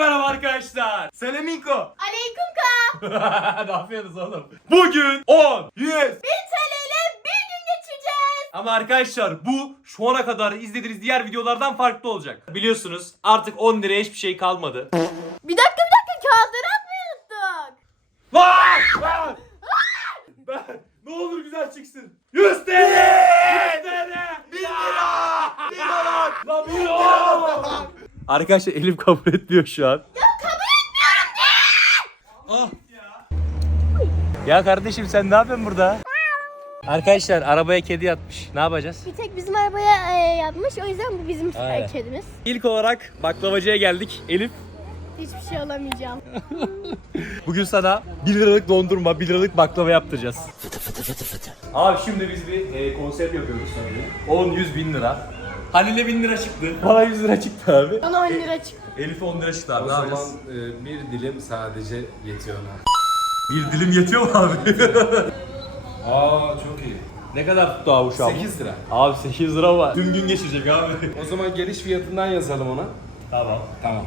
merhaba arkadaşlar. Selaminko. Aleyküm ka. ne yapıyorsunuz oğlum? Bugün 10, 100. 1000 TL ile bir gün geçireceğiz. Ama arkadaşlar bu şu ana kadar izlediğiniz diğer videolardan farklı olacak. Biliyorsunuz artık 10 liraya hiçbir şey kalmadı. Bir dakika bir dakika kağıtları atmayı unuttuk. Lan! Lan! Ben ne olur güzel çıksın. 100 TL! 100 TL! 1000 lira! 1000 lira! Lan 1000 lira! Arkadaşlar elim kabul etmiyor şu an. Ya kabul etmiyorum diye. Ah. Ya kardeşim sen ne yapıyorsun burada? Arkadaşlar arabaya kedi yatmış. Ne yapacağız? Bir tek bizim arabaya e, yapmış o yüzden bu bizim Aynen. kedimiz. İlk olarak baklavacıya geldik. Elif Hiçbir şey olamayacağım. bugün sana 1 liralık dondurma, 1 liralık baklava yaptıracağız. Abi şimdi biz bir e, konsept yapıyoruz sana. 10 100 bin lira. Halil'e 1000 lira çıktı. Bana 100 lira çıktı abi. Bana 10 lira çıktı. Elif'e 10 lira çıktı abi. O ne zaman yapacağız? e, bir dilim sadece yetiyor ona. Bir dilim yetiyor mu abi? Aa çok iyi. ne kadar tuttu abi şu an? 8 lira. Abi 8 lira var. Tüm gün geçecek abi. O zaman geliş fiyatından yazalım ona. tamam. Tamam.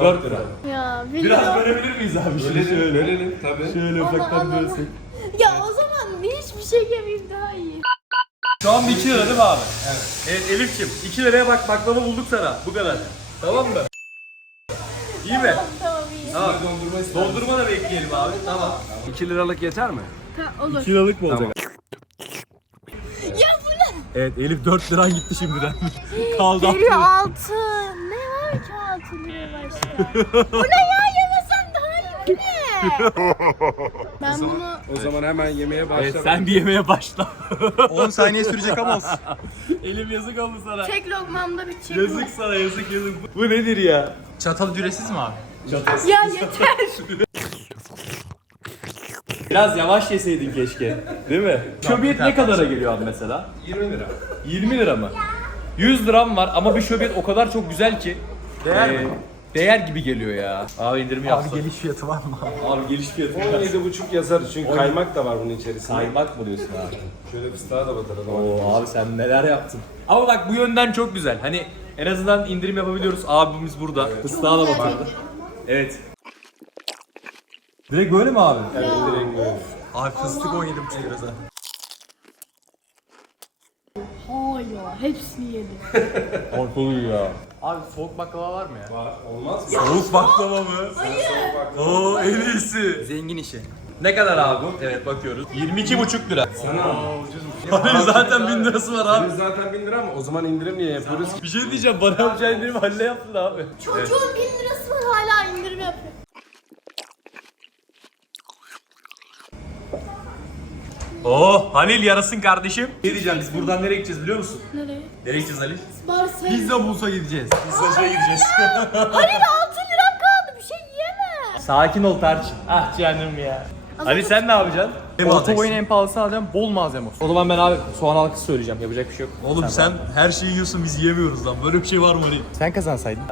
4 lira. Ya 1 Biraz bölebilir miyiz abi? Şöyle Bölelim, şöyle. bölelim tabii. Şöyle Allah ufaktan bölsek. Ya o zaman hiçbir şey yemeyeyim daha iyi. Şu an 2 lira değil mi abi? Evet. Evet Elif'ciğim 2 liraya bak baklava bulduk sana. Bu kadar. Tamam mı? İyi mi? Tamam iyi. Tamam. Dondurma ister misin? Dondurma da bekleyelim abi. Tamam. 2 liralık yeter mi? Ha, olur. 2 liralık mı olacak? Ya bu ne? Evet Elif 4 liran gitti şimdiden. Kaldı Geliyor altı. 6. Ne var ki 6 lira başka? bu ne ya yemesem daha iyi bu ne? Ben bunu O zaman hemen yemeğe başlayalım. Evet sen bir yemeğe başla. 10 saniye sürecek ama olsun. Elif yazık oldu sana. tek lokmamda bitecek. Yazık sana yazık yazık. Bu nedir ya? Çatal düresiz mi abi? Ya yeter. Biraz yavaş yeseydin keşke. Değil mi? Şöbiyet ne kadara geliyor abi mesela? 20 lira. 20 lira mı? 100 liram var ama bir şöbiyet o kadar çok güzel ki. Değer Ee, mi? Değer gibi geliyor ya. Abi indirim yapsın. Abi geliş fiyatı var mı abi? Geliş fiyatı. 17,5 yazar çünkü kaymak da var bunun içerisinde. Kaymak mı diyorsun abi? Şöyle fıstığa da batıralım. Oo abi sen neler yaptın. Ama bak bu yönden çok güzel. Hani en azından indirim yapabiliyoruz. Abimiz burada. Fıstığa da batırdı. Evet. Direkt böyle mi abi? Evet, direkt böyle. Abi fıstık 17,5 lira zaten. Hayır hepsini yedim. Korkulu ya. Abi soğuk baklava var mı ya? Var. Olmaz mı? Soğuk baklava mı? Bak. Oo en iyisi. Zengin işi. Ne kadar abi bu? Evet bakıyoruz. 22,5 lira. Sana Abi zaten 1000 lirası var abi. Senin zaten 1000 lira mı? O zaman indirim niye yapıyoruz? Bir şey diyeceğim bana yapacağı indirim halle yaptın abi. Çocuğun 1000 lirası var hala indirim yapıyor. Oh Halil yarasın kardeşim. Ne diyeceğim biz buradan nereye gideceğiz biliyor musun? Nereye? Nereye gideceğiz Halil? Barsa. Pizza bulsa gideceğiz. Pizzacıya gideceğiz. Hayır 6 liram kaldı bir şey yiyemem. Sakin ol Tarçın. Ah canım ya. Ali sen ne yapacaksın? Orta boyun en pahalısı alacağım. Bol malzeme olsun. O zaman ben abi soğan halkası söyleyeceğim. Yapacak bir şey yok. Oğlum sen her şeyi yiyorsun biz yiyemiyoruz lan. Böyle bir şey var mı Ali? Sen kazansaydın.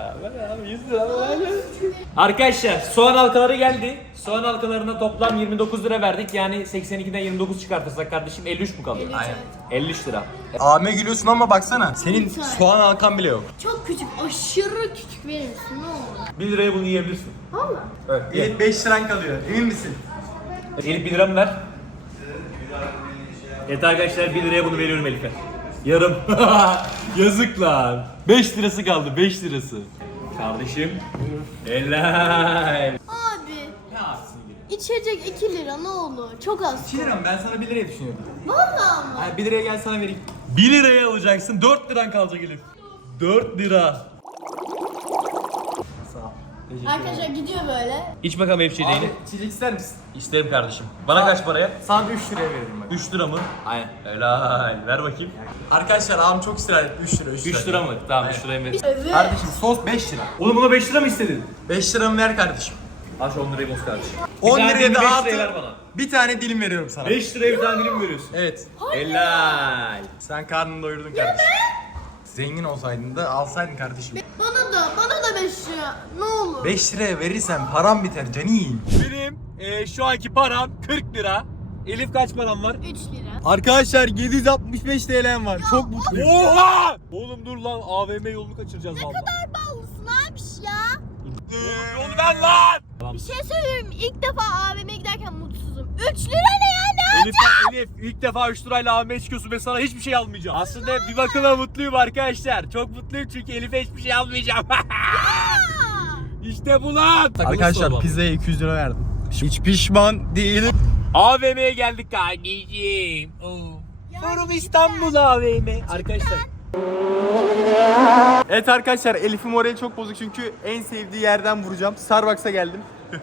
Arkadaşlar soğan halkaları geldi. Soğan halkalarına toplam 29 lira verdik. Yani 82'den 29 çıkartırsak kardeşim 53 mu kalıyor? Aynen. 53 lira. Abime gülüyorsun ama baksana. Senin soğan halkan bile yok. Çok küçük aşırı küçük verir misin ne olur? 1 liraya bunu yiyebilirsin. Valla. Evet. Elif 5 liran kalıyor. Emin misin? Elif 1 lira mı ver? Evet arkadaşlar 1 liraya bunu veriyorum Elif'e. Yarım. Yazık lan. 5 lirası kaldı 5 lirası. Kardeşim. Helal. Abi Ne yapsın? içecek 2 lira ne olur çok az. 2 lira mı? Ben sana 1 liraya düşünüyorum. Valla mı? Yani 1 liraya gel sana vereyim. 1 liraya alacaksın 4 liran kalacak Elif. 4 lira. Arkadaşlar gidiyor böyle. İç bakalım. Abi çiçek ister misin? İsterim kardeşim. Bana kaç paraya? Sana 3 liraya veririm bak. 3 lira mı? Aynen. Helal. Ver bakayım. Arkadaşlar abim çok ısrar etti 3 lira 3 lira. 3 lira mı? Tamam 3 liraya ver. Evet. Kardeşim sos 5 lira. Oğlum buna 5 lira mı istedin? 5 liramı ver kardeşim. Al şu 10 lirayı boz kardeşim. 10 tane liraya da beş artı liraya ver bana. bir tane dilim veriyorum sana. 5 liraya bir tane dilim mi veriyorsun? Evet. Helal. Sen karnını doyurdun kardeşim. Zengin olsaydın da alsaydın kardeşim. Bana da bana da 5 lira ne olur. 5 liraya verirsen param biter canım. Benim e, şu anki param 40 lira. Elif kaç param var? 3 lira. Arkadaşlar 765 TL'm var. Çok mutluyum. Oha! Oğlum dur lan AVM yolunu kaçıracağız valla. kadar ballısın abiş ya. Lan lan! Bir şey söyleyeyim. İlk defa AVM'ye giderken mutsuzum. 3 lira ne ya ne? Elif, Elif ilk defa 3 lirayla AVM'ye çıkıyorsun ve sana hiçbir şey almayacağım. Aslında bir bakıma mutluyum arkadaşlar. Çok mutluyum çünkü Elif'e hiçbir şey almayacağım. işte bu lan. Arkadaşlar pizzaya 200 lira verdim. Hiç pişman değilim. AVM'ye geldik kardeşim. Forum İstanbul AVM. Arkadaşlar. Evet arkadaşlar Elif'in morali çok bozuk çünkü en sevdiği yerden vuracağım. Starbucks'a geldim.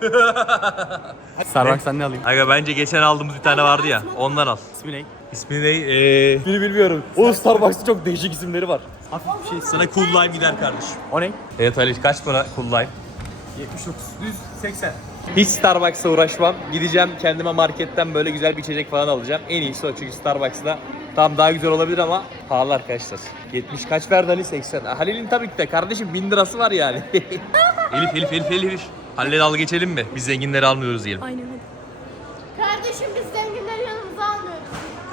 Starbucks'tan ne alayım? Aga bence geçen aldığımız bir tane vardı ya. Ondan al. İsmi ne? İsmi ne? Ee, Biri bilmiyorum. o Starbucks'ta çok değişik isimleri var. Hafif bir şey. Sana Cool Lime gider kardeşim. O ne? Evet Ali kaç para Cool Lime? 79. Düz 80. Hiç Starbucks'a uğraşmam. Gideceğim kendime marketten böyle güzel bir içecek falan alacağım. En iyisi o çünkü Starbucks'ta tam daha güzel olabilir ama pahalı arkadaşlar. 70 kaç verdi Ali? 80. Ah, Halil'in tabii ki de kardeşim 1000 lirası var yani. Elif Elif Elif Elif. Halil'e dalga geçelim mi? Biz zenginleri almıyoruz diyelim. Aynen öyle. Kardeşim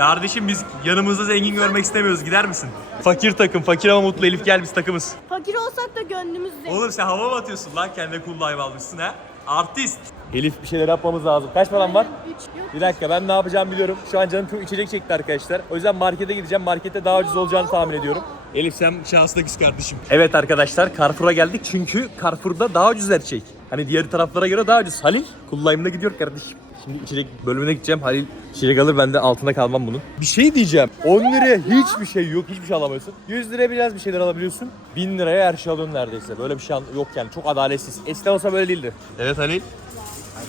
Kardeşim biz yanımızda zengin görmek istemiyoruz. Gider misin? Fakir takım. Fakir ama mutlu Elif gel biz takımız. Fakir olsak da gönlümüz zengin. Oğlum sen hava mı atıyorsun lan? Kendine cool live almışsın ha? Artist. Elif bir şeyler yapmamız lazım. Kaç param var? Üç. Bir dakika ben ne yapacağımı biliyorum. Şu an canım çok içecek çekti arkadaşlar. O yüzden markete gideceğim. Markette daha ucuz olacağını tahmin ediyorum. Elif sen şanslı kız kardeşim. Evet arkadaşlar Carrefour'a geldik çünkü Carrefour'da daha ucuz her şey. Hani diğer taraflara göre daha ucuz. Halil kullanımda gidiyor kardeşim. Şimdi içecek bölümüne gideceğim. Halil içecek alır ben de altında kalmam bunun. Bir şey diyeceğim. 10 liraya hiçbir şey yok. Hiçbir şey alamıyorsun. 100 liraya biraz bir şeyler alabiliyorsun. 1000 liraya her şey alıyorsun neredeyse. Böyle bir şey yok yani. Çok adaletsiz. Eskiden olsa böyle değildi. Evet Halil.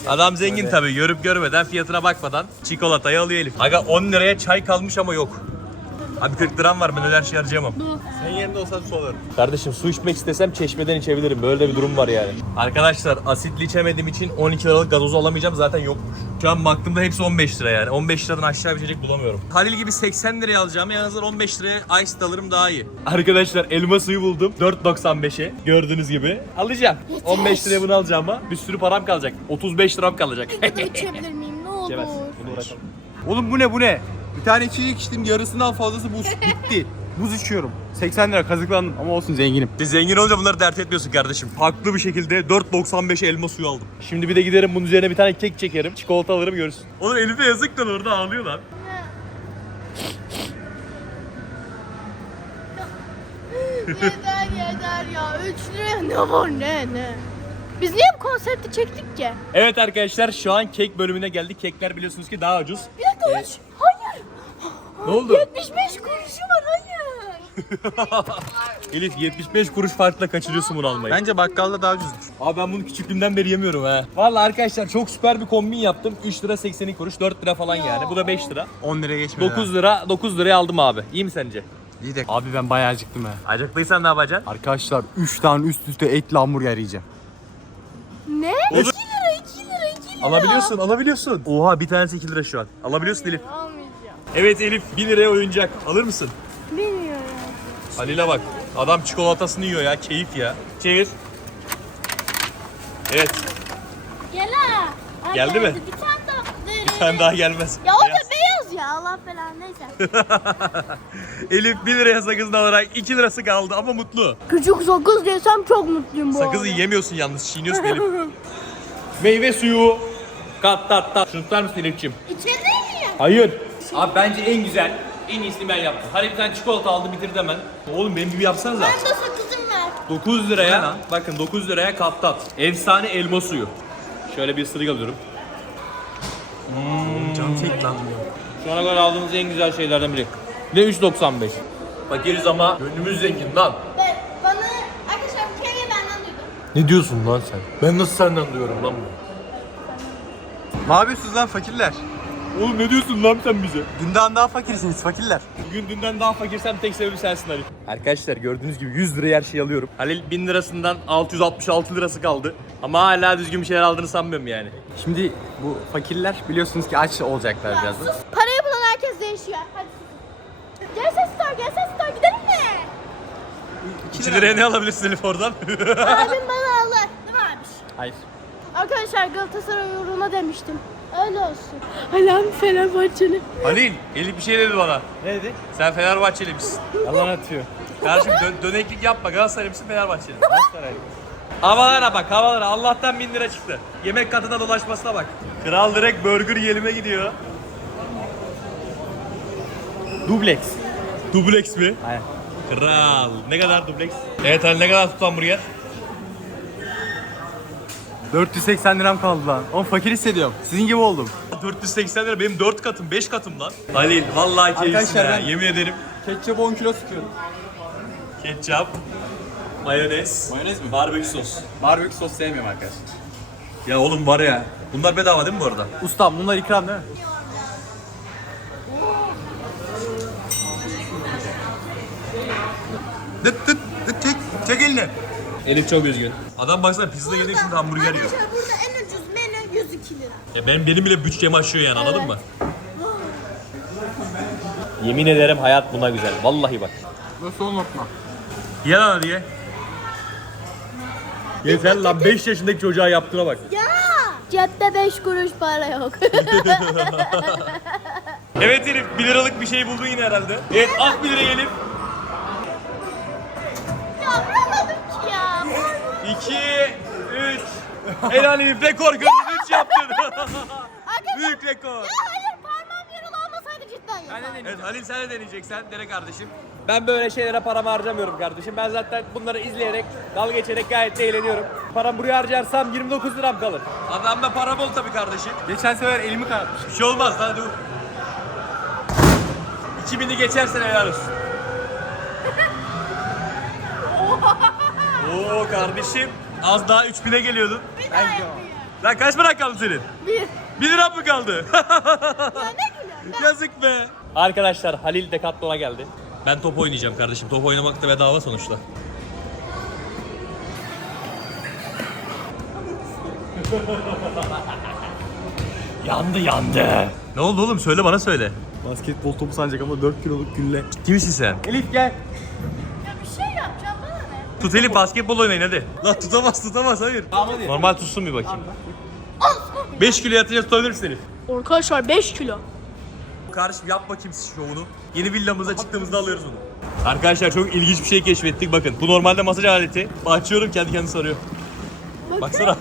Adam zengin tabii. Görüp görmeden fiyatına bakmadan çikolatayı alıyor Elif. Aga 10 liraya çay kalmış ama yok. Abi 40 liram var ben öyle her şeyi harcayamam. Senin yerinde olsan su alırım. Kardeşim su içmek istesem çeşmeden içebilirim. Böyle bir durum var yani. Arkadaşlar asitli içemediğim için 12 liralık gazozu alamayacağım zaten yokmuş. Şu an baktığımda hepsi 15 lira yani. 15 liradan aşağı bir içecek bulamıyorum. Halil gibi 80 liraya alacağım. En azından 15 liraya ice de alırım daha iyi. Arkadaşlar elma suyu buldum. 4.95'e gördüğünüz gibi. Alacağım. 15 liraya bunu alacağım ama bir sürü param kalacak. 35 liram kalacak. Bir de içebilir miyim ne olur? İçemez. Bunu bırakalım. Oğlum bu ne bu ne? Bir tane içecek içtim yarısından fazlası buz. Bitti. Buz içiyorum. 80 lira kazıklandım ama olsun zenginim. Biz zengin olunca bunları dert etmiyorsun kardeşim. Haklı bir şekilde 4.95'e elma suyu aldım. Şimdi bir de giderim bunun üzerine bir tane kek çekerim. Çikolata alırım görürsün. Oğlum Elif'e yazık lan orada ağlıyor lan. yeter yeter ya 3 liraya ne var ne ne? Biz niye bu konsepti çektik ki? Evet arkadaşlar şu an kek bölümüne geldik. Kekler biliyorsunuz ki daha ucuz. Bir dakika? Hayır. Ne oldu? 75 kuruşu var hayır. Elif 75 kuruş farkla kaçırıyorsun bunu almayı. Bence bakkalda daha ucuzdur. Abi ben bunu küçüklüğümden beri yemiyorum ha. Vallahi arkadaşlar çok süper bir kombin yaptım. 3 lira 80 kuruş 4 lira falan yani. Bu da 5 lira. 10 liraya geçmedi. 9 lira 9 liraya aldım abi. İyi mi sence? İyi de. Abi ben bayağı acıktım ha. Acıktıysan ne yapacaksın? Arkadaşlar 3 tane üst üste etli hamburger yiyeceğim. Ne? 2 lira 2 lira 2 lira. Alabiliyorsun alabiliyorsun. Oha bir tanesi 2 lira şu an. Alabiliyorsun Elif. Almayacağım. Evet Elif 1 liraya oyuncak. Alır mısın? Bilmiyorum. Halil'e bak. Adam çikolatasını yiyor ya. Keyif ya. Çevir. Evet. Gel ha. Ay, Geldi mi? Bir tane daha. Bir tane daha gelmez. Ya o da Beyaz. ya Allah falan neyse. Elif 1 liraya sakızını alarak 2 lirası kaldı ama mutlu. Küçük sakız desem çok mutluyum bu Sakızı arada. yiyemiyorsun yalnız. Çiğniyorsun Elif. Meyve suyu. Kat tat tat. Şunu tutar mısın Elif'ciğim? İçeride mi ya? Hayır. Abi bence en güzel, en iyisini ben yaptım. Hani bir tane çikolata aldı bitirdi hemen. Oğlum benim gibi yapsanıza. Ben de sakızım var. 9 liraya, bakın 9 liraya kaptat. Efsane elma suyu. Şöyle bir ısırık alıyorum. Can çek lan. Şu ana kadar aldığımız en güzel şeylerden biri. Ne 3.95. Fakiriz ama gönlümüz zengin lan. Ben, bana arkadaşlar kere benden duydum. Ne diyorsun lan sen? Ben nasıl senden duyuyorum lan bunu? Ne yapıyorsunuz lan fakirler? Oğlum ne diyorsun lan sen bize? Dünden daha fakirsiniz fakirler. Bugün dünden daha fakirsem tek sebebi sensin Halil. Arkadaşlar gördüğünüz gibi 100 liraya her şeyi alıyorum. Halil 1000 lirasından 666 lirası kaldı. Ama hala düzgün bir şeyler aldığını sanmıyorum yani. Şimdi bu fakirler biliyorsunuz ki aç olacaklar birazdan. Sus. Parayı bulan herkes değişiyor. Hadi sus. Gel ses star, gel ses star. Gidelim mi? 2 liraya ne alabilirsin Elif oradan? Abim bana alır. Değil mi abiş? Hayır. Arkadaşlar Galatasaray uğruna demiştim. Öyle olsun. Alam Fenerbahçeli. Halil, Elif bir şey dedi bana. Ne dedi? Sen Fenerbahçeli misin? Yalan atıyor. Kardeşim dö- döneklik yapma. Galatasaraylı mısın Fenerbahçeli? mi? Havalara bak havalara. Allah'tan 1000 lira çıktı. Yemek katında dolaşmasına bak. Kral direkt burger yiyelim'e gidiyor. Dubleks. Dubleks mi? Aynen. Kral. Ne kadar dubleks? Evet hani ne kadar tuttu hamburger? 480 liram kaldı lan. Oğlum fakir hissediyorum. Sizin gibi oldum. 480 lira benim 4 katım 5 katım lan. Halil vallahi keyifsin Arkadaşlar ha. ben- Yemin ederim. Ketçap 10 kilo sıkıyorum. Ketçap, mayonez, Mayonez mi? barbekü sos. Barbekü sos sevmiyorum arkadaşlar. Ya oğlum var ya. Bunlar bedava değil mi bu arada? Ustam bunlar ikram değil mi? Dıt dıt dıt çek, çek elini. Elif çok üzgün. Adam baksana pizza yedi şimdi hamburger yiyor. Arkadaşlar burada en ucuz menü 102 lira. Ya benim benim bile bütçemi aşıyor yani anladın mı? Yemin ederim hayat buna güzel. Vallahi bak. Ve son lokma. Ye lan hadi ye. Yeter lan 5 yaşındaki çocuğa yaptığına bak. Ya! Cepte 5 kuruş para yok. Evet Elif 1 liralık bir şey buldun yine herhalde. Evet at 1 liraya Elif. ya vuramadım ki ya. 2, 3. Helal Elif rekor gördün 3 yaptın. Büyük rekor. Ya hayır parmağım yaralı olmasaydı cidden yapardım. Evet Halil sen de deneyeceksen dene kardeşim. Ben böyle şeylere paramı harcamıyorum kardeşim. Ben zaten bunları izleyerek, dalga geçerek gayet de eğleniyorum. Param buraya harcarsam 29 liram kalır. Adamda para bol tabii kardeşim. Geçen sefer elimi kanatmışım. Bir şey olmaz lan dur. 2000'i geçersen helal olsun. Oo kardeşim az daha 3000'e geliyordun. Lan kaç para kaldı senin? Bir. 1 lira mı kaldı? Ya ne güzel. Yazık be. Arkadaşlar Halil Decathlon'a geldi. Ben top oynayacağım kardeşim. Top oynamak da bedava sonuçta. yandı yandı. Ne oldu oğlum? Söyle bana söyle. Basketbol topu sancak ama 4 kiloluk gülle. Ciddi misin sen? Elif gel. Tut Elif basketbol oynayın hadi. Lan tutamaz tutamaz hayır. Tamam hadi. Normal tutsun bir bakayım. 5 kilo yatınca tutabilir misin Elif? Arkadaşlar 5 kilo. Kardeşim yap bakayım şovunu. Yeni villamıza çıktığımızda alıyoruz onu. Arkadaşlar çok ilginç bir şey keşfettik bakın. Bu normalde masaj aleti. Açıyorum kendi kendine sarıyor. Baksana.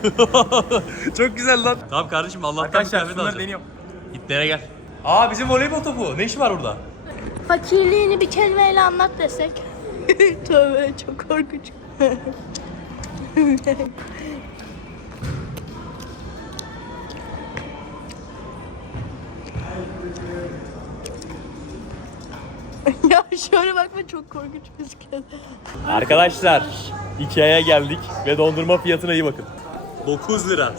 çok güzel lan. Tamam kardeşim Allah'tan Arkadaşlar kıyafet şunları alacağım. deniyorum. Git nereye gel. Aa bizim voleybol topu. Ne işi var orada? Fakirliğini bir kelimeyle anlat desek. Tövbe çok korkunç. ya şöyle bakma çok korkunç gözüküyor. Arkadaşlar Ikea'ya geldik ve dondurma fiyatına iyi bakın. 9 lira.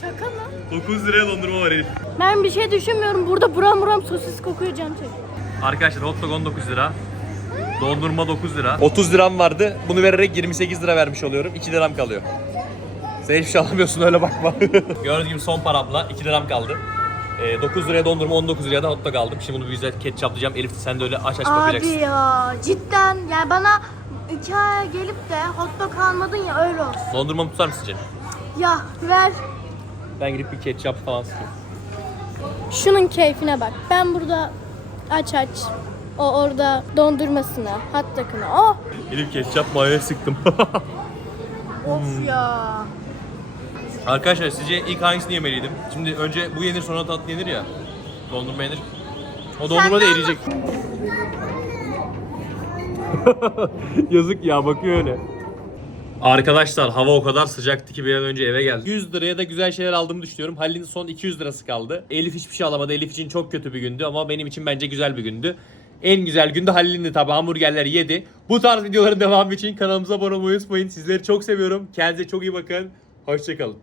Şaka mı? 9 liraya dondurma var Elif. Ben bir şey düşünmüyorum. Burada buram buram sosis kokuyor canım çekiyor. Arkadaşlar hot dog 19 lira. Dondurma 9 lira. 30 liram vardı. Bunu vererek 28 lira vermiş oluyorum. 2 liram kalıyor. Sen hiçbir şey alamıyorsun öyle bakma. Gördüğünüz gibi son paramla 2 liram kaldı. Ee, 9 liraya dondurma 19 liraya da hot dog aldım. Şimdi bunu bir güzel ketçaplayacağım. Elif sen de öyle aç aç Abi bakacaksın. ya cidden yani bana iki aya gelip de hot dog almadın ya öyle olsun. Dondurmamı tutar mısın canım? Ya ver Ben gidip bir ketçap falan sıkayım. şunun keyfine bak. Ben burada aç aç. O orada dondurmasına, hot dog'ına. Oh! Elif ketçap mayonez sıktım. Of ya. Arkadaşlar sizce ilk hangisini yemeliydim? Şimdi önce bu yenir sonra tatlı yenir ya. Dondurma yenir. O dondurma da eriyecek. Yazık ya bakıyor öyle. Arkadaşlar hava o kadar sıcaktı ki bir an önce eve geldim. 100 liraya da güzel şeyler aldığımı düşünüyorum. Halil'in son 200 lirası kaldı. Elif hiçbir şey alamadı. Elif için çok kötü bir gündü ama benim için bence güzel bir gündü. En güzel günde Halil'in tabi hamburgerler yedi. Bu tarz videoların devamı için kanalımıza abone olmayı unutmayın. Sizleri çok seviyorum. Kendinize çok iyi bakın. Hoşçakalın.